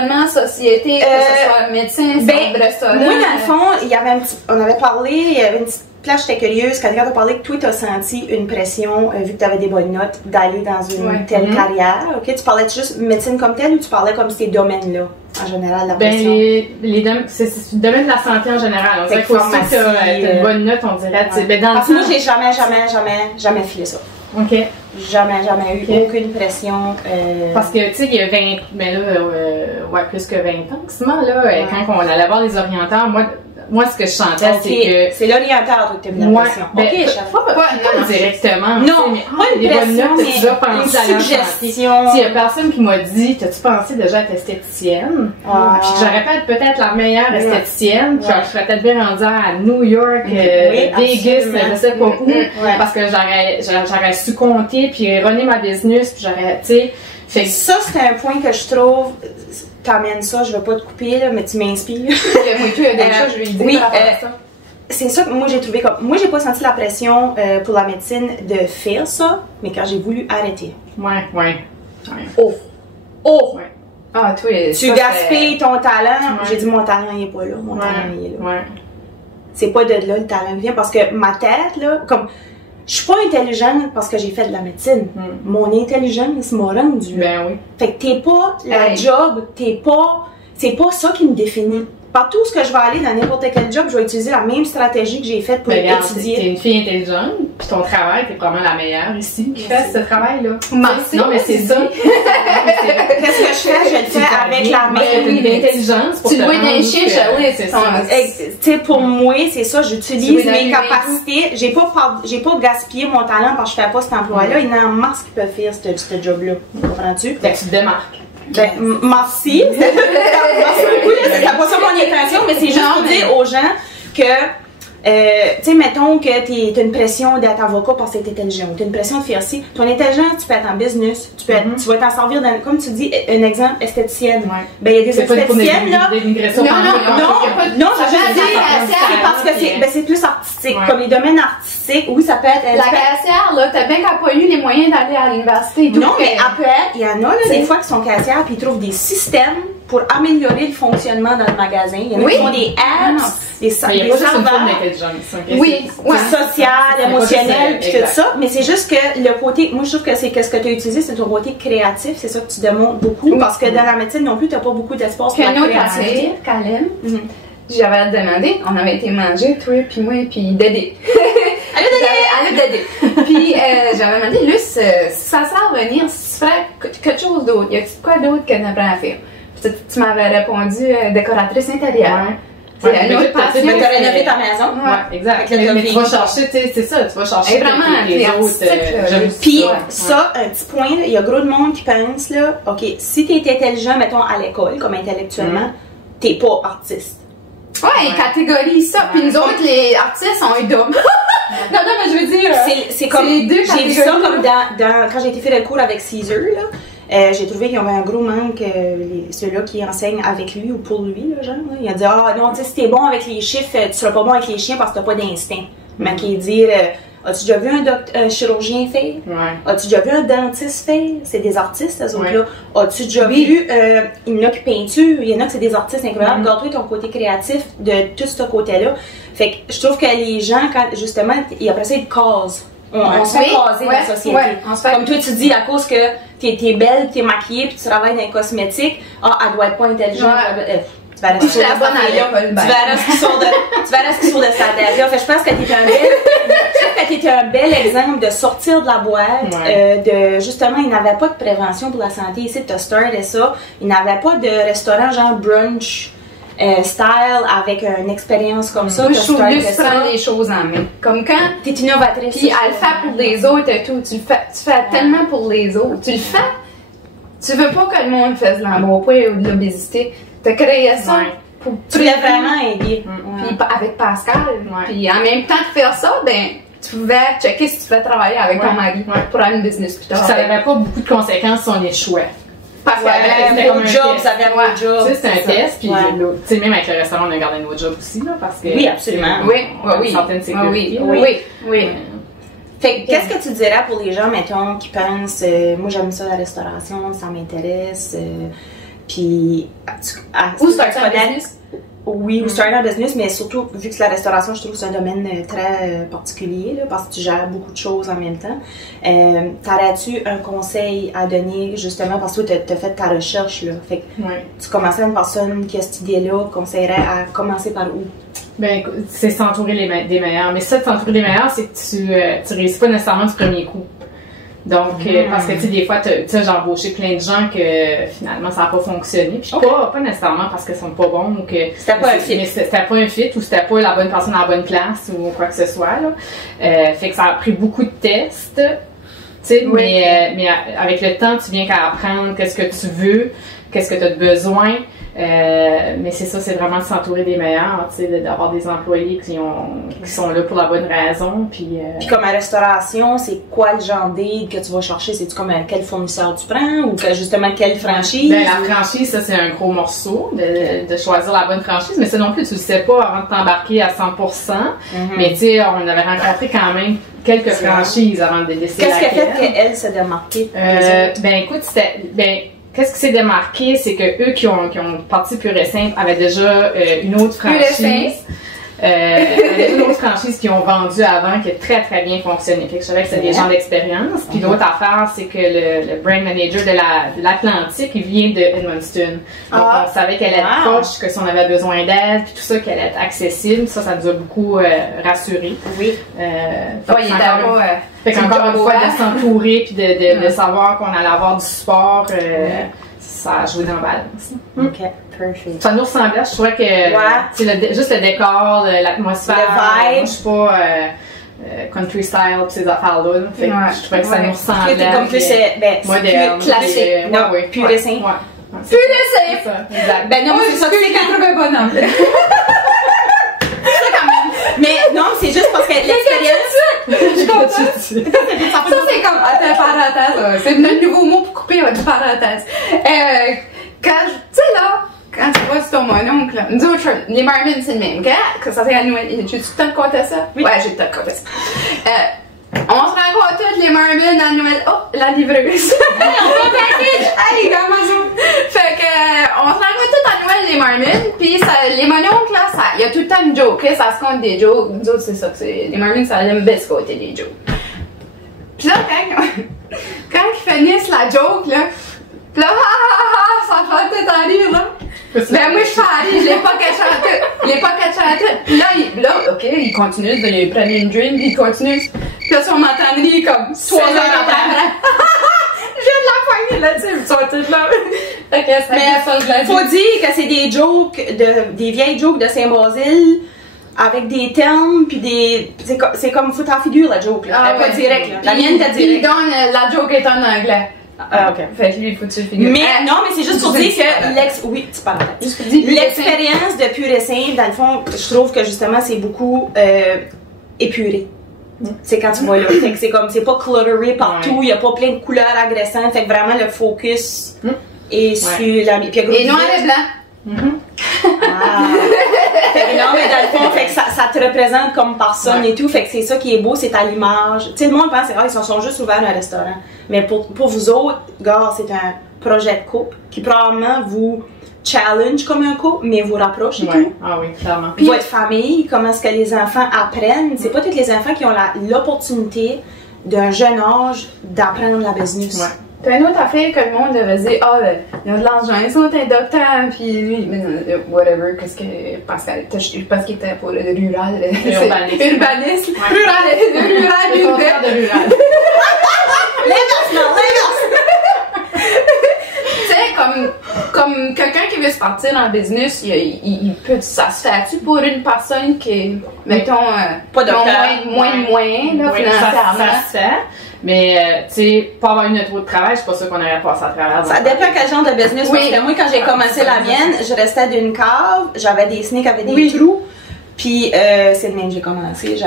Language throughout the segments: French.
environnement, société, que ce soit médecin, centre de restaurant? Moi, dans le fond, on avait parlé, il y avait une petite place, j'étais curieuse, quand tu as parlé que toi, tu as senti une pression, vu que tu avais des bonnes notes, d'aller dans une telle carrière. Ok, tu parlais juste médecine comme telle ou tu parlais comme ces domaines-là, en général, la pression? C'est le domaine de la santé en général. On dirait que aussi tu as une bonne note, on dirait. Parce que moi, j'ai jamais filé ça. OK. Jamais eu aucune pression. Parce que, tu sais, il y a 20, mais là, plus que 20 ans, quasiment, là, quand on allait voir les orienteurs, moi, ce que je sentais, c'est que... C'est l'orienteur qui t'a mis la pression. Ben, pas directement. Non, pas une pression, mais une suggestion. Il y a personne qui m'a dit, t'as-tu pensé déjà être esthéticienne? Puis j'aurais peut-être la meilleure esthéticienne, puis je serais peut-être bien rendue à New York, Vegas, je sais pas où, parce que j'aurais su compter, puis runner ma business, puis j'aurais, tu sais... Fait que ça, c'est un point que je trouve... T'amènes ça, je vais pas te couper, là, mais tu m'inspires. Moi, il y a des choses, je lui ai dit par rapport à ça. C'est ça que moi, j'ai trouvé comme... Moi, j'ai pas senti la pression pour la médecine de faire ça, mais quand j'ai voulu arrêter. Ouais. Oh! Ouais. Ah, toi, tu gaspilles ton talent. J'ai dit, mon talent, il est pas là. Mon talent, il est là. C'est pas de là, le talent vient, parce que ma tête, là, comme... Je suis pas intelligente parce que j'ai fait de la médecine. Mon intelligence m'a rendu. Ben oui. Fait que t'es pas la job, c'est pas ça qui me définit. Partout où je vais aller dans n'importe quel job, je vais utiliser la même stratégie que j'ai faite pour étudier. T'es une fille intelligente, puis ton travail, t'es probablement la meilleure ici qui fait ce travail-là. Merci. Non, mais c'est ça. Qu'est-ce que je fais? Je le fais avec la même intelligence. Tu dois d'un chien, c'est ça. Tu sais, pour moi, c'est ça, j'utilise mes capacités. J'ai pas gaspillé mon talent parce que je fais pas cet emploi-là. Il y en a en masse qui peuvent faire ce job-là. Comprends-tu? Fait que tu te démarques. Ben, merci. Merci beaucoup. C'est pas ça mon intention, mais c'est juste pour dire aux gens que, tu sais, mettons que t'as une pression d'être avocat parce que t'es intelligent, ou t'as une pression de faire ci. Ton intelligence, tu peux être en business, tu vas t'en servir dans, comme tu dis, un exemple, esthéticienne. Ben, il y a des esthéticiennes, là. Non, je dis, c'est parce que c'est plus artistique. Comme les domaines artistiques, oui, ça peut être. La caissière, là, t'as bien qu'elle n'a pas eu les moyens d'aller à l'université. Non, mais après, il y en a, là, des fois, qui sont caissières, puis ils trouvent des systèmes pour améliorer le fonctionnement dans le magasin. Il y en a qui font des apps, des serveurs. Oui, social, émotionnel, puis tout ça. Mais c'est juste que le côté, moi je trouve que c'est ce que tu as utilisé, c'est ton côté créatif, c'est ça que tu démontres beaucoup. Parce que dans la médecine non plus, tu n'as pas beaucoup d'espace pour la créativité. Kalem, j'avais demandé, on avait été manger, toi, puis moi, puis Dédé. Allô Dédé! Puis j'avais demandé, Luce, si ça sert à venir, si tu ferais quelque chose d'autre, y a-t-il quoi d'autre que tu apprends à faire? Tu m'avais répondu décoratrice intérieure. C'est une autre passion. Mais tu as rénové ta maison. Ouais, exact. Mais tu vas chercher, tu sais, c'est ça, tu vas chercher les autres. Puis ça, un petit point, il y a gros de monde qui pense, là, OK, si tu es intelligent, mettons, à l'école, comme intellectuellement, t'es pas artiste. Ouais, ils catégorisent ça. Puis nous autres, les artistes, on est dumb. Non, mais je veux dire, c'est comme les deux catégories. J'ai vu ça comme quand j'ai été fait le cours avec Caesar, là. J'ai trouvé qu'il y avait un gros manque, ceux-là qui enseignent avec lui ou pour lui, là, genre. Là. Il a dit, ah non, tu sais, si t'es bon avec les chiffres, tu seras pas bon avec les chiens parce que t'as pas d'instinct. Mais qui dit, as-tu déjà vu un chirurgien faire? Ouais. As-tu déjà vu un dentiste faire? C'est des artistes, ces autres-là. As-tu déjà vu, il y en a qui peinture, il y en a qui c'est des artistes incroyables. Regarde-toi ton côté créatif de tout ce côté-là. Fait que je trouve que les gens, quand, justement, après ça, ils casent. On se fait caser dans la société. Comme toi, tu dis, à cause que t'es belle, t'es maquillée, puis tu travailles dans les cosmétiques, elle doit être pas intelligente. Tu verras ce qui sort de sa tête. Je pense que t'es un bel exemple de sortir de la boîte, de justement, il n'avait pas de prévention pour la santé ici, tu as starté ça. Il n'avait pas de restaurant genre brunch. Style avec une expérience comme ça. Moi, je trouve juste prendre les choses en main. Comme quand t'es innovatrice. Puis elle le fait pour les autres et tout. Tu fais tellement pour les autres. Tu le fais. Tu veux pas que le monde fasse de l'embonpoids ou de l'obésité. T'as créé ça. Pour tu l'as vraiment aidé. Puis avec Pascal. Puis en même temps de faire ça, ben tu pouvais checker si tu pouvais travailler avec ton mari pour avoir une business plus tard. Ça n'avait pas beaucoup de conséquences si on échouait. Parce que c'était comme un job, ça vient un job. Tu sais, c'est un test, puis tu sais, même avec le restaurant, on a gardé nos jobs aussi, là, parce que... Oui, absolument. Oui, certaines sécurités. Oui. Fait qu'est-ce que tu dirais pour les gens, mettons, qui pensent, moi j'aime ça la restauration, ça m'intéresse, Puis, ou start un business. Oui, ou start un business, mais surtout, vu que c'est la restauration, je trouve que c'est un domaine très particulier, là, parce que tu gères beaucoup de choses en même temps. T'aurais-tu un conseil à donner, justement, parce que tu as fait ta recherche, là? Fait que tu commençais une personne qui a cette idée-là, conseillerais à commencer par où? Ben, écoute, c'est s'entourer des meilleurs. Mais ça, de s'entourer des meilleurs, c'est que tu réussis pas nécessairement du premier coup. Donc, parce que, tu sais, des fois, j'ai embauché plein de gens que, finalement, ça n'a pas fonctionné. Puis, pas nécessairement parce qu'ils sont pas bons ou que... C'était pas un fit. Mais c'était pas un fit ou c'était pas la bonne personne à la bonne place ou quoi que ce soit, là. Fait que ça a pris beaucoup de tests, tu sais, mais avec le temps, tu viens qu'à apprendre qu'est-ce que tu veux, qu'est-ce que tu as de besoin. Mais c'est ça, c'est vraiment de s'entourer des meilleurs, tu sais, d'avoir des employés qui sont là pour la bonne raison. Puis comme à restauration, c'est quoi le genre d'aide que tu vas chercher? C'est-tu comme quel fournisseur tu prends ou justement quelle franchise? Ben, la franchise, ça c'est un gros morceau de choisir la bonne franchise, mais ça non plus, tu le sais pas avant de t'embarquer à 100%. Mais tu sais, on avait rencontré quand même quelques franchises avant de décider laquelle. Qu'est-ce qui a fait qu'elle s'est démarquée? Ben écoute, qu'est-ce qui s'est démarqué, c'est que eux qui ont parti Pur et Simple avaient déjà une autre franchise. Une autre franchise qui ont vendu avant qui a très très bien fonctionné. Fait que je savais que c'était des gens d'expérience. Puis l'autre affaire, c'est que le brand manager de l'Atlantique, il vient de Edmundston. Donc on savait qu'elle allait être proche, que si on avait besoin d'aide, puis tout ça, qu'elle allait être accessible. Ça nous a beaucoup rassurés. Oui. Fait qu'encore une fois, de s'entourer puis de savoir qu'on allait avoir du support, ça a joué dans la balance. OK, perfect. Ça nous ressemblait, je trouvais que juste le décor, l'atmosphère, le vibe. moi je suis pas country style pis ces affaires-là. Fait que je trouvais que ça nous ressemblait. C'était comme plus moderne, classique. Non, pur et simple. Pur et simple. Exact. Ben non, c'est ça que c'est quand même bon anglais. Mais non, c'est juste parce que l'expérience. Ça, c'est comme. Attends, parenthèse. C'est notre nouveau mot pour couper votre parenthèse. Tu sais, là, quand tu vas sur ton mononcle, là, nous autres, les Marmons, c'est le même gars, que ça fait à Noël. J'ai-tu le temps de compter ça? Oui. Ouais, j'ai le temps de compter ça. On se rencontre toutes les Marmons à Noël. Oh, la livreuse. Hey, on fait un package! Hey, Amazon! Fait que, on se rencontre toutes à Noël, les Marmons, pis les mononcles, là, il y a tout le temps une joke, là, ça se compte des jokes. Nous autres, c'est ça que c'est. Les Marmons, ça aime bien se compter des jokes. Pis là, quand ils finissent la joke, là, pis là, ça fait peut-être en rire, là. Ben, moi, je fais en rire, je l'ai pas catché à tout. Je l'ai pas catché à tout. Pis là, ok, il continue, il prend une drink, il continue. Pis là, sur ma tannerie, comme 3 heures après. Je viens de la poigner là-dessus, ils sont tous là. Mais faut dire que c'est des jokes, des vieilles jokes de Saint-Basile, avec des termes, puis des. C'est comme foutre en figure la joke, là. Pas direct, là. La mienne était direct. La joke est en anglais. Ah, ok. Fait que lui, il faut que tu le figures. Mais non, mais c'est juste pour dire que oui, tu parles. L'expérience de Pur et Simple, dans le fond, je trouve que justement, c'est beaucoup épuré. C'est quand tu vois là. Fait que c'est pas cluttery partout, il y a pas plein de couleurs agressantes. Fait que vraiment, le focus est sur la. Et noir et blanc. Fait que non, mais dans le fond, fait que ça te représente comme personne et tout. Fait que c'est ça qui est beau, c'est à l'image. Tu sais, le monde pense, ils sont juste ouverts un restaurant. Mais pour vous autres, gars, c'est un projet de couple qui probablement vous challenge comme un couple, mais vous rapproche et tout. Ah oui, clairement. Puis votre famille, comment est-ce que les enfants apprennent. C'est pas tous les enfants qui ont l'opportunité d'un jeune âge d'apprendre la business. T'as une autre affaire que le monde devrait dire, il y a de l'argent, ils sont un docteur, puis lui, whatever, parce qu'il était pour le rural, urbaniste, rural. Tu sais, comme quelqu'un qui veut se partir en business, il peut, ça se fait-tu pour une personne qui est, mettons, pas moins de moyens, là, financièrement. Ça se fait. Mais, tu sais, pas avoir une autre de travail, je suis pas sûre qu'on aurait passé à travers. Ça dépend quel genre de business. Parce que moi, quand j'ai commencé la mienne, je restais d'une cave, j'avais des sneaks avec des trous. Puis, c'est de même que j'ai commencé.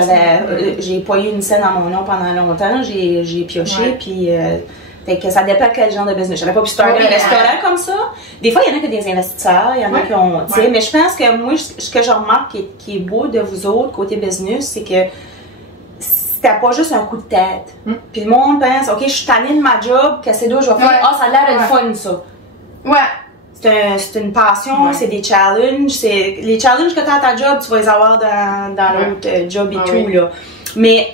J'ai pas eu une scène à mon nom pendant longtemps. J'ai pioché, puis. Fait que ça dépend quel genre de business. J'aurais pas pu starter un restaurant comme ça. Des fois, il y en a qui ont des investisseurs, il y en a qui ont. Tu sais, mais je pense que moi, ce que je remarque qui est beau de vous autres, côté business, c'est que c'était pas juste un coup de tête. Puis le monde pense, OK, je suis tannée de ma job, qu'est-ce que je vais faire? Ça a l'air de fun, ça. Ouais. c'est une passion, c'est des challenges. Les challenges que tu as à ta job, tu vas les avoir dans l'autre job et tout. Là. Mais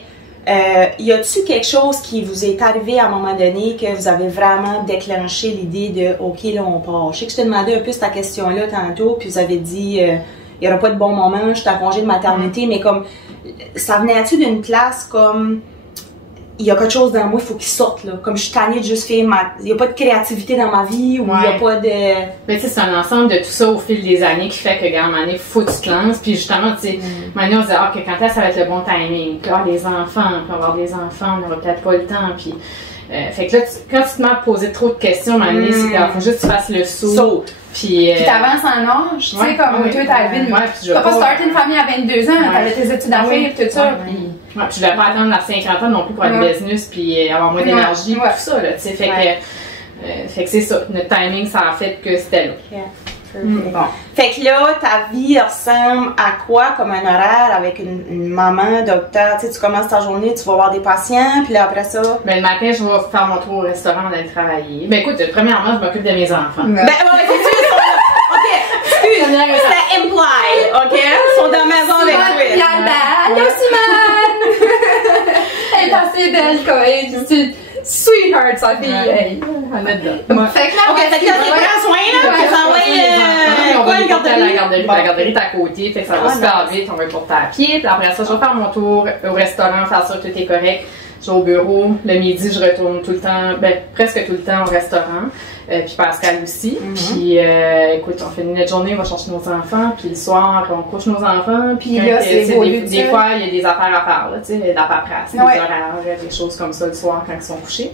y a-tu quelque chose qui vous est arrivé à un moment donné que vous avez vraiment déclenché l'idée de OK, là, on part? Je sais que je t'ai demandé un peu cette question-là tantôt, puis vous avez dit il n'y aura pas de bon moment, je suis en congé de maternité, mais comme ça venait-tu d'une place comme il y a quelque chose dans moi, il faut qu'il sorte, là. Comme je suis tannée de juste faire il n'y a pas de créativité dans ma vie, ou il n'y a pas de... Mais tu sais, c'est un ensemble de tout ça au fil des années qui fait que, à un moment donné, faut que tu te lances. Puis justement, tu sais, maintenant, on se dit, OK, quand est-ce que ça va être le bon timing? Puis, les enfants, puis avoir des enfants, on n'aura peut-être pas le temps. Puis, fait que là, quand tu te mets à poser trop de questions, à un moment donné, c'est qu'il faut juste que tu fasses le saut. Puis t'avances en âge, tu sais, comme toi, t'as pas starté une famille à 22 ans, t'avais tes études à faire, tout ça. Puis je devais pas attendre à 50 ans non plus pour être business, puis avoir moins d'énergie, tout ça, là, tu sais, fait que c'est ça. Notre timing, ça a fait que c'était là. Bon. Fait que là, ta vie ressemble à quoi comme un horaire avec une maman, docteur? Tu sais, tu commences ta journée, tu vas voir des patients, puis là après ça... Ben le matin, je vais faire mon tour au restaurant, d'aller travailler. Ben écoute, premièrement, je m'occupe de mes enfants. Ben ouais, c'est sûr, OK, excuse, c'est implied, OK? Ils sont dans la maison avec toi. Allô, Simone! Elle est assez belle, quand même. Sweetheart, sa fille. Hey, on est dedans. Fait que là, tu prends soin, là. On va les porter à la garderie. La garderie est à côté, fait que ça va super vite. On va les porter à pied. Puis après ça, je vais faire mon tour au restaurant, faire sûr que tout est correct. Je vais au bureau. Le midi, je retourne tout le temps, presque tout le temps au restaurant. Puis Pascal aussi. Puis écoute, on finit notre journée, on va chercher nos enfants. Puis le soir, on couche nos enfants. Puis là, des fois, il y a des affaires à faire, là, tu sais, de la paperasse, des horaires, des choses comme ça le soir quand ils sont couchés.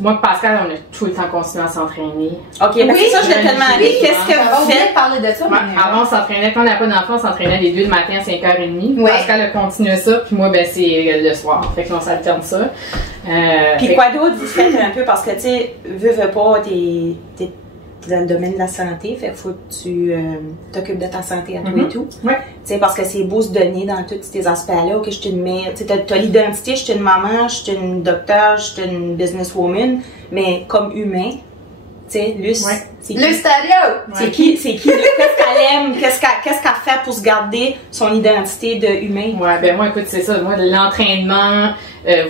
Moi, Pascal, on a tout le temps continué à s'entraîner. OK, mais c'est ça, je vais te demander, qu'est-ce que vous faites? Parler de ça. Avant, on s'entraînait, quand on n'avait pas d'enfants, on s'entraînait les 2 le matin à 5h30. Pascal a continué ça, puis moi, c'est le soir. Fait qu'on s'alterne ça. Puis quoi d'autre vous faites un peu? Parce que, tu sais, veux pas, t'es dans le domaine de la santé, fait qu'il faut que tu t'occupes de ta santé à toi et tout. Tu sais, parce que c'est beau se donner dans tous ces aspects-là. OK, je suis une mère, tu sais, t'as l'identité, je suis une maman, je suis une docteur, je suis une businesswoman, mais comme humain, tu sais, Luce, c'est qui? Luce Tario! C'est qui? Qu'est-ce qu'elle aime? Qu'est-ce qu'elle fait pour se garder son identité de humain? Ouais, ben moi, écoute, c'est ça. Moi, l'entraînement,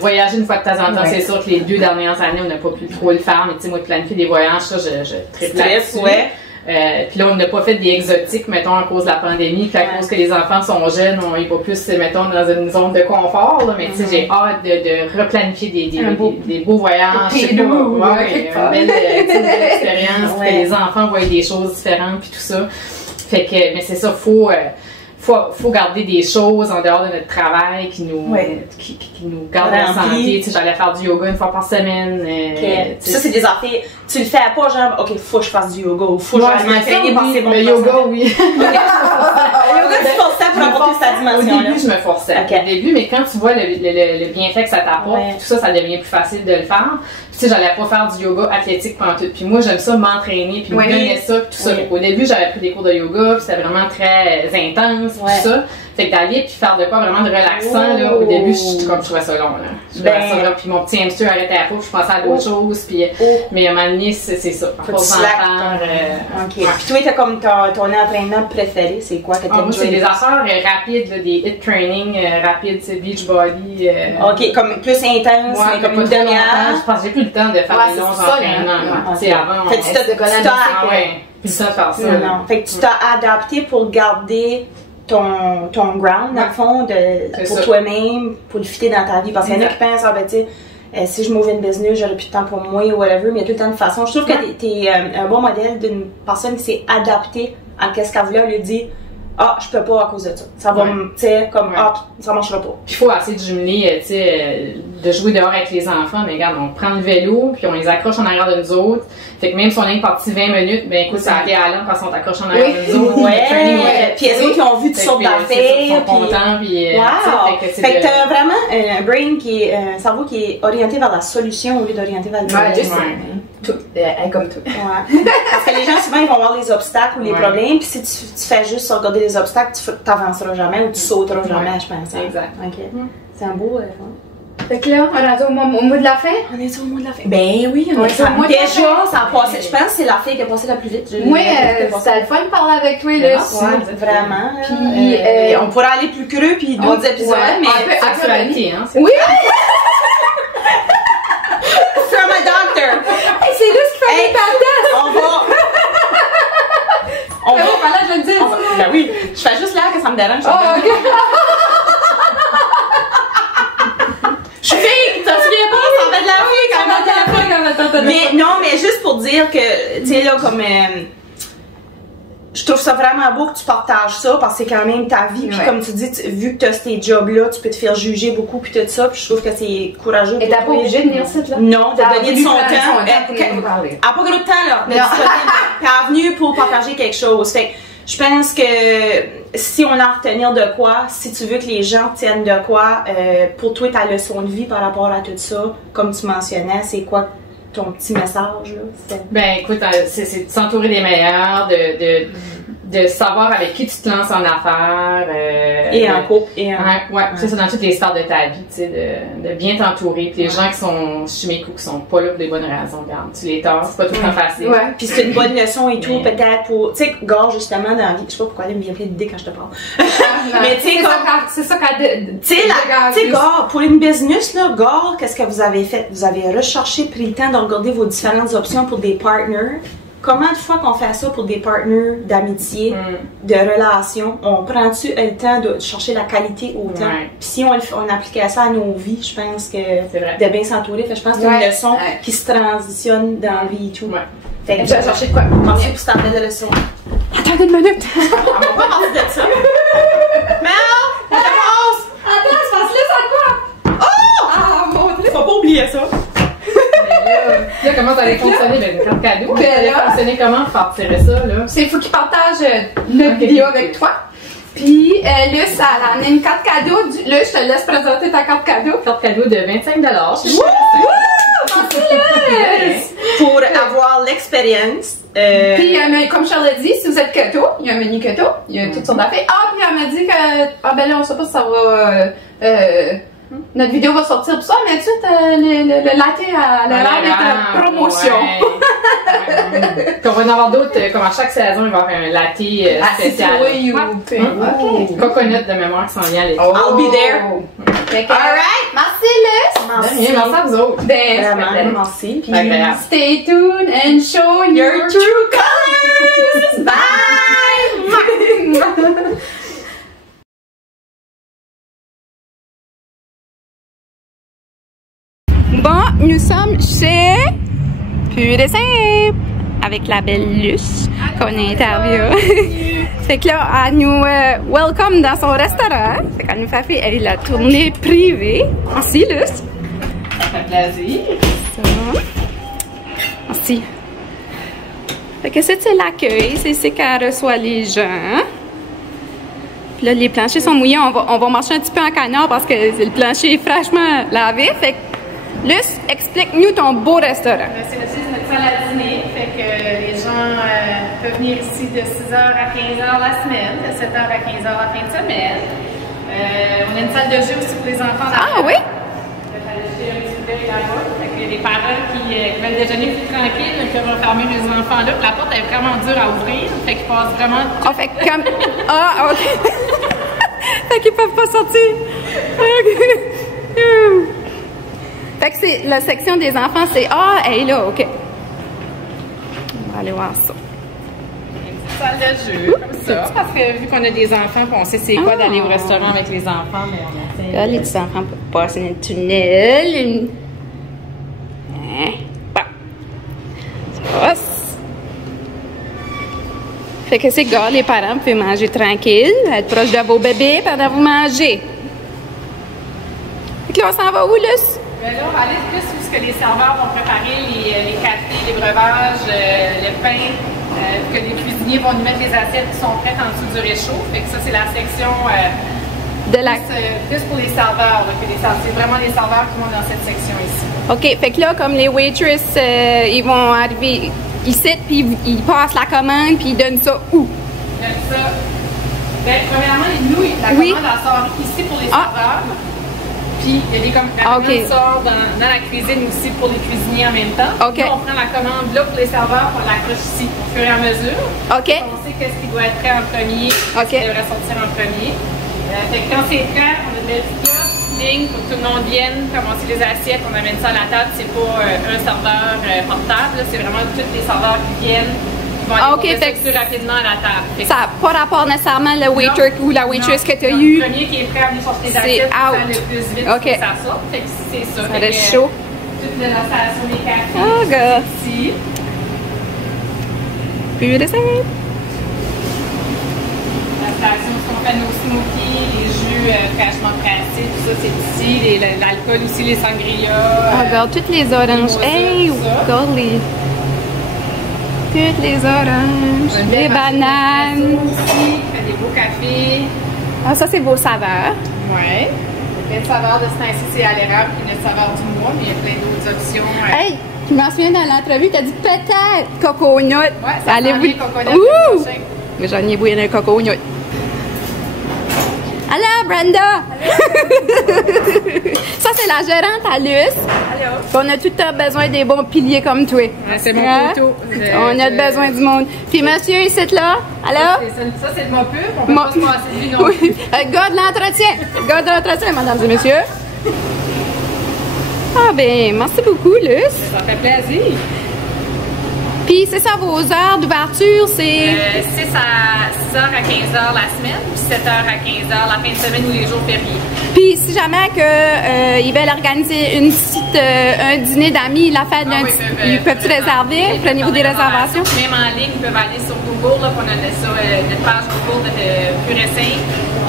voyager une fois de temps en temps, c'est sûr que les 2 dernières années, on n'a pas pu trop le faire, mais tu sais, moi, planifier des voyages, ça, je tripe là-dessus. Puis là, on n'a pas fait des exotiques, mettons, à cause de la pandémie, puis à cause que les enfants sont jeunes, on y va plus, mettons, dans une zone de confort, là, mais tu sais, j'ai hâte de replanifier des beaux voyages, une belle expérience, que les enfants voient des choses différentes, puis tout ça. Fait que, mais c'est ça, faut garder des choses en dehors de notre travail qui nous gardent en santé. Tu sais, j'allais faire du yoga une fois par semaine. Ça, c'est des affaires. Tu le fais pas, genre, OK, faut que je fasse du yoga ou faut que je m'entraîne parce que c'est bon. Le yoga, oui. Le yoga, tu forçais pour apporter sa dimension. Au début, je me forçais. Au début, mais quand tu vois le bienfait que ça t'apporte, tout ça, ça devient plus facile de le faire. Tu sais, j'allais pas faire du yoga athlétique pendant tout. Puis moi, j'aime ça m'entraîner, puis me donner ça, tout ça. Au début, j'avais pris des cours de yoga, puis c'était vraiment très intense, tout ça. Fait que d'aller puis faire de quoi vraiment de relaxant, là, au début, je trouvais ça long, là. Je trouvais ça long, puis mon petit hamster arrêtait à la fois, je pensais à d'autres choses, puis mais à un moment donné, c'est ça. Faut que tu puis toi, t'as comme ton entraînement préféré, c'est quoi? Moi, c'est des affaires rapides, là, des hit training rapides, c'est beach body. OK, comme plus intense, mais comme une demi-heure. Je pense que j'ai plus le temps de faire des longs entraînements. Tu sais, avant, fait que tu t'as plus le temps de faire ça. Non, fait que tu t'as adapté pour garder ton ground, dans le fond, pour toi-même, pour le fitter dans ta vie. Parce qu'il y en a qui pensent, tu sais, si je m'ouvre une business, j'aurais plus de temps pour moi ou whatever, mais il y a tout le temps de façon. Je trouve que t'es un bon modèle d'une personne qui s'est adaptée à ce qu'elle voulait. Elle lui dit, je peux pas à cause de ça. Ça va me, tu sais, comme, ça marchera pas. Puis il faut essayer de jumeler, tu sais, de jouer dehors avec les enfants. Mais regarde, on prend le vélo, puis on les accroche en arrière de nous autres. Fait que même si on est parti 20 minutes, ben écoute, ça a été à l'heure parce qu'on t'accroche en arrière de nous autres. Puis les autres qui ont vu toutes sortes d'affaires. Ils sont contents, puis fait que t'as vraiment un brain un cerveau qui est orienté vers la solution au lieu d'orienter vers le problème. Tout, comme tout. Parce que les gens, souvent, ils vont voir les obstacles ou les problèmes, puis si tu fais juste regarder les obstacles, tu t'avanceras jamais ou tu sauteras jamais, je pense. Exact. C'est un beau... Fait que là, on est rendu au mot de la fin? On est au mot de la fin. Ben oui, on est au mot de la fin. Déjà, ça a passé. Je pense que c'est la fille qui a passé la plus vite. Oui, c'était le fun de parler avec toi, là. Ouais, vraiment. Puis, on pourrait aller plus creux, puis d'autres épisodes, mais un peu actualité, hein. Oui! From a doctor. Hey, c'est là ce qu'il fallait parler. On va. Voilà, je le dis. Ben oui, je fais juste l'air que ça me dérange. Oh, ok. Je suis fille, t'en souviens pas? Ça en fait de la fille quand on mais non, mais juste pour dire que, tu sais, là, comme. Je trouve ça vraiment beau que tu partages ça parce que c'est quand même ta vie. Puis comme tu dis, vu que tu as ces jobs-là, tu peux te faire juger beaucoup puis tout ça. Puis je trouve que c'est courageux. Et t'as pas obligé de venir ici, là? Non, t'as donné de son temps. Elle a pas gros de temps, là. Mais elle est venue pour partager quelque chose. Fait je pense que si on a à retenir de quoi, si tu veux que les gens tiennent de quoi, pour toi, ta leçon de vie par rapport à tout ça, comme tu mentionnais, c'est quoi ton petit message, là? Ben, écoute, c'est de s'entourer des meilleurs, de savoir avec qui tu te lances en affaires. Et en couple, et en... Ouais, c'est ça, dans toutes les stades de ta vie, tu sais, de bien t'entourer. Puis les gens qui sont chimiques ou qui sont pas là pour des bonnes raisons, regarde, tu les tords, c'est pas tout le temps facile. Ouais, puis c'est une bonne leçon et tout, peut-être pour, tu sais, Gare, justement, dans la vie, je sais pas pourquoi elle me vient plein d'idées quand je te parle. Mais tu sais, c'est ça quand tu sais, Gare, pour une business, là, Gare, qu'est-ce que vous avez fait? Vous avez recherché, pris le temps de regarder vos différentes options pour des partners. Comment de fois qu'on fait ça pour des partners d'amitié, de relations, on prend-tu le temps de chercher la qualité autant? Puis si on appliquait ça à nos vies, je pense que de bien s'entourer, je pense que c'est une leçon qui se transitionne dans la vie et tout. Fait que tu vas chercher de quoi? Merci pour cette belle leçon. Attendez une minute! On va pas parler de ça. Mel! Attends, c'est parce que là, ça quoi? Oh! Ah, mon Dieu! Faut pas oublier ça. Là, comment ça allait fonctionner? Ben, une carte cadeau. Ça allait fonctionner comment pour partir ça, là? C'est il faut qu'il partage notre vidéo avec toi. Puis là, ça en a une carte cadeau. Là, je te laisse présenter ta carte cadeau. Carte cadeau de 25$. Pour avoir l'expérience. Puis, comme Charles l'a dit, si vous êtes keto, il y a un menu keto, il y a toutes sortes d'affaires. Ah, puis elle m'a dit que, ben là, on sait pas si ça va, notre vidéo va sortir pour ça, mais tout de suite, le latte à l'heure est en promotion. Qu'on va en avoir d'autres, comme à chaque saison, il va y avoir un latte spécial. Coconut de mémoire qui s'en vient à l'été. I'll be there. Alright, merci Luce. Merci à vous autres. Ben, vraiment, merci. Puis, stay tuned and show your true colors. Bye. Bon, nous sommes chez Pur et Simple avec la belle Luce qu'on a interviewée. Fait que là, elle nous welcome dans son restaurant. Fait qu'elle nous fait la tournée privée. Merci Luce. Ça fait plaisir. Ça. Merci. Fait que c'est l'accueil, c'est qu'elle reçoit les gens. Puis là, les planchers sont mouillés. On va marcher un petit peu en canard parce que le plancher est fraîchement lavé. Fait que Luce, explique-nous ton beau restaurant. C'est notre salle à dîner, fait que les gens peuvent venir ici de 6h à 15h la semaine, de 7h à 15h la fin de semaine. On a une salle de jeu aussi pour les enfants. Ah oui? La salle de jeu est ouverte là-bas. Fait que les parents qui veulent déjeuner plus tranquille, peuvent enfermer les enfants là. La porte est vraiment dure à ouvrir, fait qu'ils passent vraiment. Ah, fait comme. Ah, ok. Fait qu'ils peuvent pas sortir. Fait que c'est la section des enfants, c'est elle est là, ok. On va aller voir ça. Une salle de jeu, comme ça. Parce que vu qu'on a des enfants, on sait c'est quoi d'aller au restaurant avec les enfants, mais on essaie. Là, les petits enfants peuvent passer dans le tunnel. Bon. Ça. Fait que c'est gars, les parents peuvent manger tranquille, être proche de vos bébés pendant que vous mangez. Fait que là, on s'en va où, Luce? Ben là, on va aller plus où ce que les serveurs vont préparer les cafés, les breuvages, le pain, que les cuisiniers vont nous mettre les assiettes qui sont prêtes en dessous du réchaud. Fait que ça, c'est la section plus pour les serveurs. C'est vraiment les serveurs qui vont dans cette section ici. OK, fait que là, comme les waitresses, ils vont arriver ici, puis ils passent la commande, puis ils donnent ça où? Ils donnent ça. Ben, premièrement, nous, la commande, elle sort ici pour les serveurs. Puis il y a des commandes qui sortent dans la cuisine aussi pour les cuisiniers en même temps. OK. Là, on prend la commande là pour les serveurs, on l'accroche ici au fur et à mesure. OK. On sait qu'est-ce qui doit être prêt en premier, qu'est-ce qui devrait sortir en premier. Fait que quand c'est prêt, on a de la ligne pour que tout le monde vienne commencer les assiettes, on amène ça à la table. C'est pas un serveur portable, c'est vraiment tous les serveurs qui viennent. Ils vont aller ça plus rapidement à la table. Ça n'a pas rapport nécessairement le waiter ou la waitress que tu as eu. Le premier qui est prêt à venir chercher les assiettes, ça le plus vite pour que ça sorte. Fait que c'est ça. Ça reste chaud. Toute l'installation des cafés. Oh, God. Ici. Plus de ça. L'installation, ce qu'on fait nos smoothies, les jus fraîchement pressés, tout ça, c'est ici. L'alcool aussi, les sangrias. Regarde, toutes les oranges. Hey, golly. Toutes les oranges, les bananes. Aussi, fait des beaux cafés. Ah, ça, c'est vos saveurs. Ouais. Il y a plein de saveurs de ce temps-ci, c'est à l'érable, puis notre saveur du mois, mais il y a plein d'autres options. Hey, je m'en souviens dans l'entrevue, tu as dit peut-être coconut. Ouais, ça allez-vous. Coconut. Ouh! Mais j'en ai bouillé un coconut. Allô, Brenda! Ça, c'est la gérante à Luce. Allô? On a tout le temps besoin des bons piliers comme toi. Ouais, c'est mon poteau. On a besoin du monde. Puis monsieur, ici, là. Allô? Ça, c'est de mon pub. On peut pas se passer de lui non plus. Oui. Gars de l'entretien. Gars de l'entretien, mesdames et messieurs. Ah ben, merci beaucoup, Luce. Ça fait plaisir. Puis c'est ça, vos heures d'ouverture, c'est... 6 à 6h à 15h la semaine, puis 7h à 15h la fin de semaine ou les jours fériés. Puis si jamais que, ils veulent organiser un dîner d'amis, la fête d'un ils peuvent réserver? Prenez-vous des réservations? Même en ligne, ils peuvent aller sur Google, là, on a notre page Google de Pur et Simple.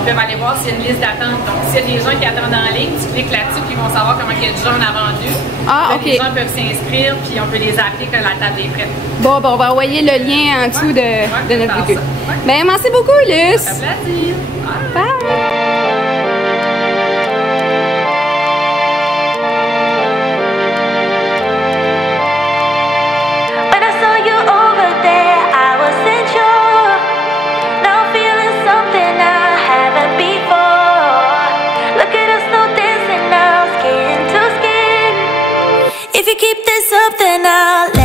Ils peuvent aller voir s'il y a une liste d'attente. Donc s'il y a des gens qui attendent en ligne, tu cliques là-dessus, puis ils vont savoir comment il y a de gens en a vendu. Ah, là, OK. Les gens peuvent s'inscrire, puis on peut les appeler quand la table est prête. Bon, on va envoyer le lien en dessous de notre vidéo. Ben, merci beaucoup, Luce. Ça fait plaisir. Bye. If you keep this up, then I'll